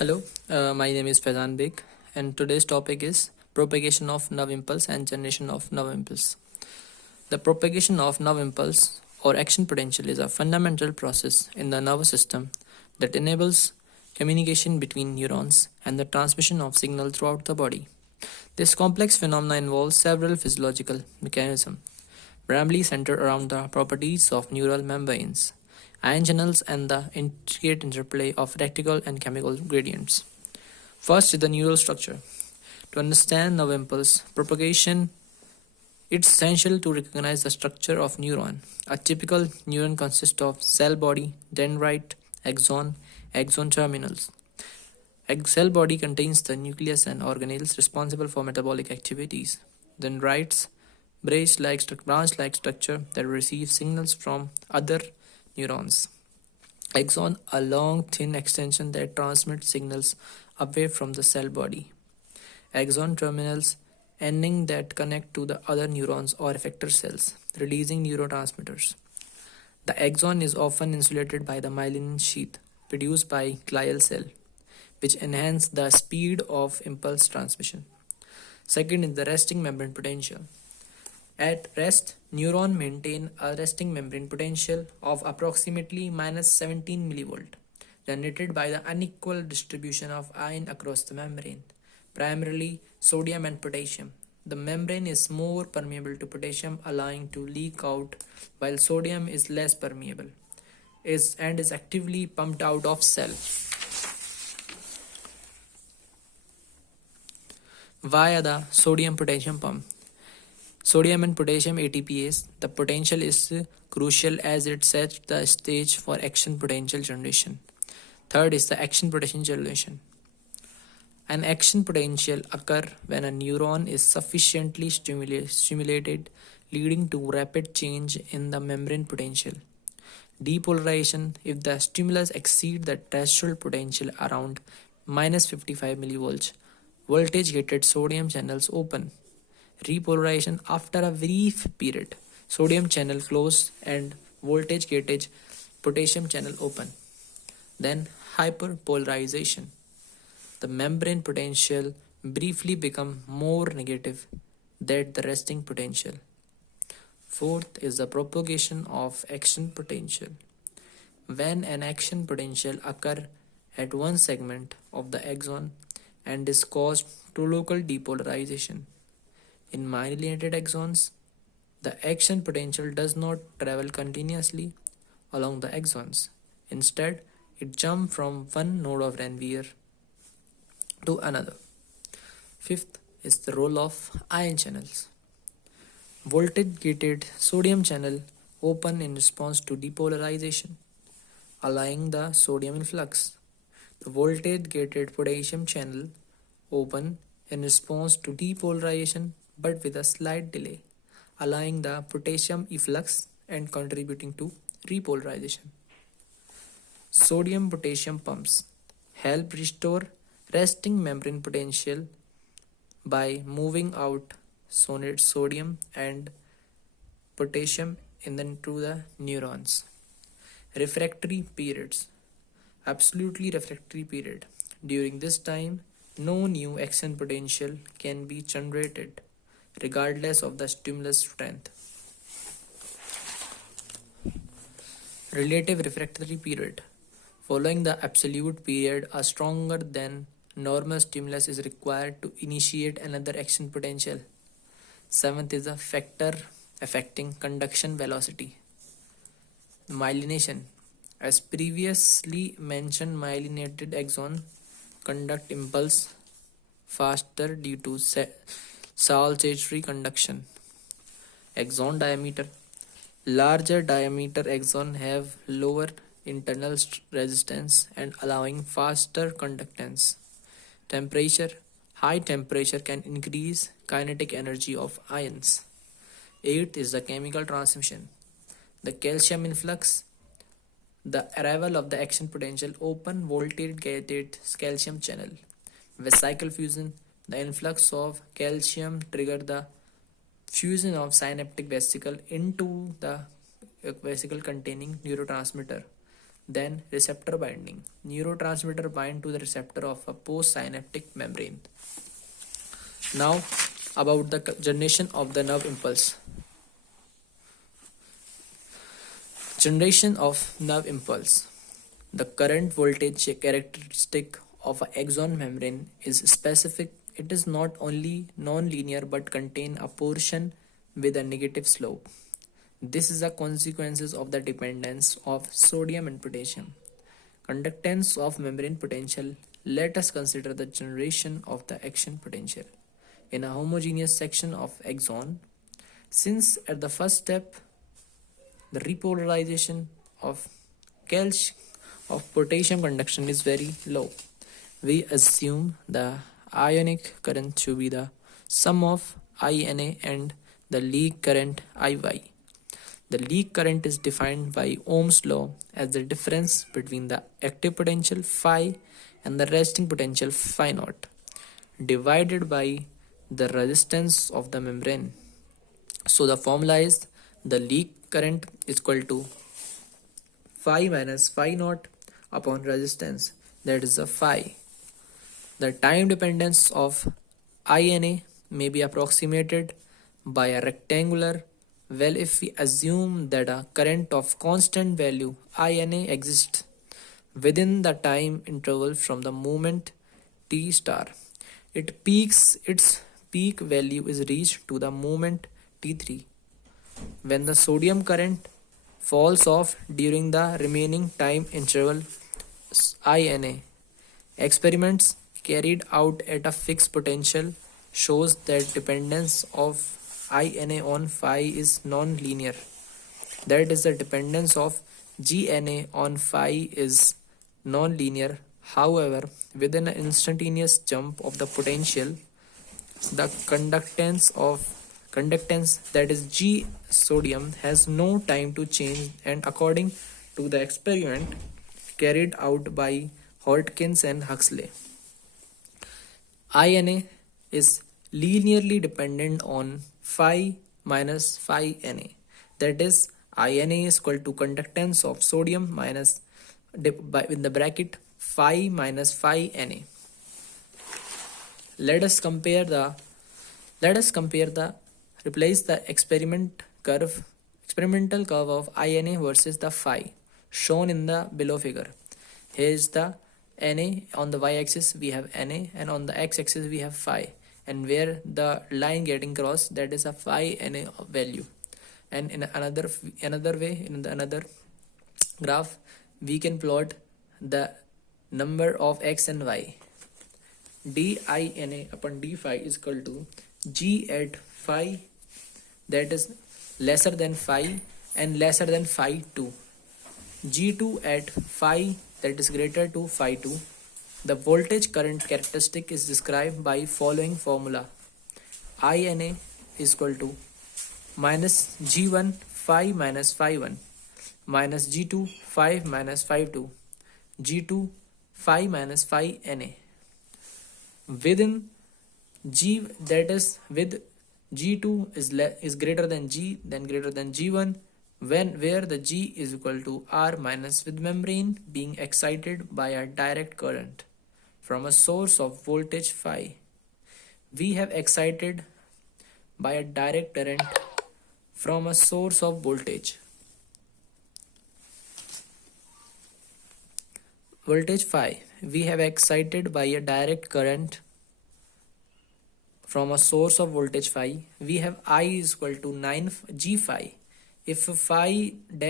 Hello, my name is Faizan Beg, and today's topic is propagation of nerve impulse and generation of nerve impulse. The propagation of nerve impulse or action potential is a fundamental process in the nervous system that enables communication between neurons and the transmission of signal throughout the body. This complex phenomenon involves several physiological mechanisms, primarily centered around the properties of neural membranes, ion channels, and the intricate interplay of electrical and chemical gradients. First is the neural structure. To understand nerve impulse propagation, it's essential to recognize the structure of neuron. A typical neuron consists of cell body, dendrite, axon terminals. Cell body contains the nucleus and organelles responsible for metabolic activities. Dendrites, branch-like structure that receives signals from other neurons. Axon, a long, thin extension that transmits signals away from the cell body. Axon terminals, ending that connect to the other neurons or effector cells, releasing neurotransmitters. The axon is often insulated by the myelin sheath produced by glial cell, which enhance the speed of impulse transmission. Second is the resting membrane potential. At rest, neurons maintain a resting membrane potential of approximately minus 17 millivolt, generated by the unequal distribution of ion across the membrane, primarily sodium and potassium. The membrane is more permeable to potassium, allowing to leak out, while sodium is less permeable and is actively pumped out of cell via the sodium potassium pump. Sodium and potassium ATPase, the potential is crucial as it sets the stage for action potential generation. Third is the action potential generation. An action potential occurs when a neuron is sufficiently stimulated, leading to rapid change in the membrane potential. Depolarization, if the stimulus exceeds the threshold potential around minus 55 millivolts, voltage gated sodium channels open. Repolarization, after a brief period, sodium channel close and voltage gated potassium channel open. Then hyperpolarization, the membrane potential briefly become more negative than the resting potential. Fourth is the propagation of action potential. When an action potential occurs at one segment of the axon and is caused to local depolarization. In myelinated axons, the action potential does not travel continuously along the axons. Instead, it jumps from one node of Ranvier to another. Fifth is the role of ion channels. Voltage gated sodium channel open in response to depolarization, allowing the sodium influx. The voltage gated potassium channel open in response to depolarization but with a slight delay, allowing the potassium efflux and contributing to repolarization. Sodium potassium pumps help restore resting membrane potential by moving out sodium and potassium into the neurons. Refractory periods. Absolutely refractory period. During this time, no new action potential can be generated, regardless of the stimulus strength. Relative refractory period. Following the absolute period, a stronger than normal stimulus is required to initiate another action potential. Seventh is a factor affecting conduction velocity. Myelination. As previously mentioned, myelinated axon conduct impulse faster due to saltatory conduction. Axon diameter. Larger diameter axon have lower internal resistance and allowing faster conductance. Temperature. High temperature can increase kinetic energy of ions. Eighth is the chemical transmission. The calcium influx. The arrival of the action potential open voltage gated calcium channel. Vesicle fusion. The influx of calcium trigger the fusion of synaptic vesicle into the vesicle containing neurotransmitter. Then receptor binding. Neurotransmitter bind to the receptor of a postsynaptic membrane. Now about the generation of the nerve impulse. Generation of nerve impulse. The current voltage characteristic of an axon membrane is specific. It is not only non-linear but contain a portion with a negative slope. This is a consequence of the dependence of sodium and potassium. Conductance of membrane potential. Let us consider the generation of the action potential in a homogeneous section of axon. Since at the first step the repolarization of potassium conduction is very low, we assume the ionic current to be the sum of INA and the leak current IY. The leak current is defined by Ohm's law as the difference between the active potential phi and the resting potential phi naught divided by the resistance of the membrane. So the formula is the leak current is equal to phi minus phi naught upon resistance, that is the phi. The time dependence of INA may be approximated by a rectangular. Well, if we assume that a current of constant value INA exists within the time interval from the moment T star, its peak value is reached to the moment T3 when the sodium current falls off during the remaining time interval INA. Experiments carried out at a fixed potential shows that dependence of INA on phi is non-linear. That is, the dependence of GNA on phi is non-linear. However, within an instantaneous jump of the potential, the conductance, that is G sodium, has no time to change, and according to the experiment carried out by Hodgkins and Huxley, INA is linearly dependent on phi minus phi Na. That is, INA is equal to conductance of sodium minus in the bracket phi minus phi Na. Replace the experimental curve of INA versus the phi shown in the below figure. Here is the Na. On the y-axis we have Na, and on the x-axis we have phi, and where the line getting crossed, that is a phi Na value. And in another graph we can plot the number of x and y. DINA upon d phi is equal to G at phi, that is lesser than phi and lesser than phi 2. G2 at phi, that is greater to phi 2. The voltage current characteristic is described by following formula. INA is equal to minus G1 phi minus phi 1 minus G2 phi minus phi 2 G2 phi minus phi Na. Within G, that is with G2 is greater than G, then greater than G1, where the G is equal to R minus, with membrane being excited by a direct current from a source of voltage phi. We have excited by a direct current from a source of voltage phi. We have excited by a direct current from a source of voltage phi. We have I is equal to 9 G phi. If phi dash